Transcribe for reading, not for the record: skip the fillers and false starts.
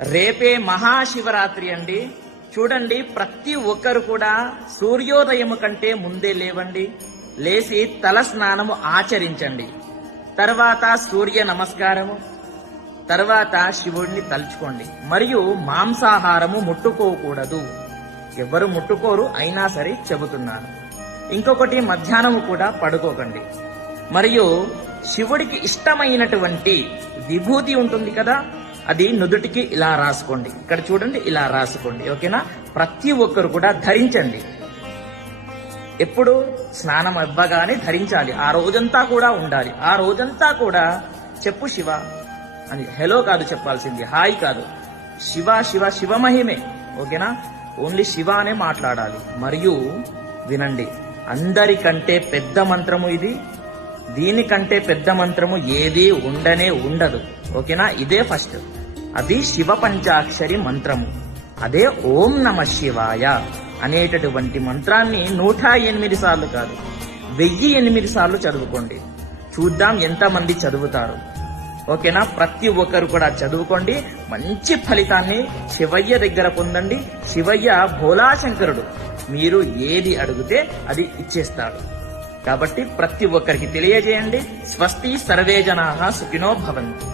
రేపే మహాశివరాత్రి అండి. చూడండి, ప్రతి ఒక్కరు కూడా సూర్యోదయము కంటే ముందే లేవండి. లేచి తల స్నానము ఆచరించండి. తర్వాత సూర్య నమస్కారము, తర్వాత శివుడిని తలుచుకోండి. మరియు మాంసాహారము ముట్టుకోకూడదు. ఎవరు ముట్టుకోరు, అయినా సరే చెబుతున్నాను. ఇంకొకటి, మధ్యాహ్నము కూడా పడుకోకండి. మరియు శివుడికి ఇష్టమైనటువంటి విభూతి ఉంటుంది కదా, అది నుదుటికి ఇలా రాసుకోండి. ఇక్కడ చూడండి, ఇలా రాసుకోండి. ఓకేనా? ప్రతి ఒక్కరు కూడా ధరించండి. ఎప్పుడు స్నానం అవ్వగానే ధరించాలి. ఆ రోజంతా కూడా ఉండాలి. ఆ రోజంతా కూడా చెప్పు శివ అని, హలో కాదు చెప్పాల్సింది, హాయ్ కాదు, శివ శివ శివమహిమే. ఓకేనా? ఓన్లీ శివ అనే మాట్లాడాలి. మరియు వినండి, అందరికంటే పెద్ద మంత్రము ఇది. దీనికంటే పెద్ద మంత్రము ఏది ఉండదు. ఓకేనా? ఇదే ఫస్ట్. అది శివ పంచాక్షరి మంత్రము. అదే ఓం నమ శివాయ అనేటటువంటి మంత్రాన్ని 108 సార్లు కాదు, 1008 సార్లు చదువుకోండి. చూద్దాం ఎంతమంది చదువుతారు. ఓకేనా? ప్రతి ఒక్కరు కూడా చదువుకోండి. మంచి ఫలితాన్ని శివయ్య దగ్గర పొందండి. శివయ్య భోలాశంకరుడు. మీరు ఏది అడిగితే అది ఇచ్చేస్తాడు. కాబట్టి ప్రతి ఒక్కరికి తెలియజేయండి. స్వస్తి, సర్వే జనాః సుఖినో భవంతు.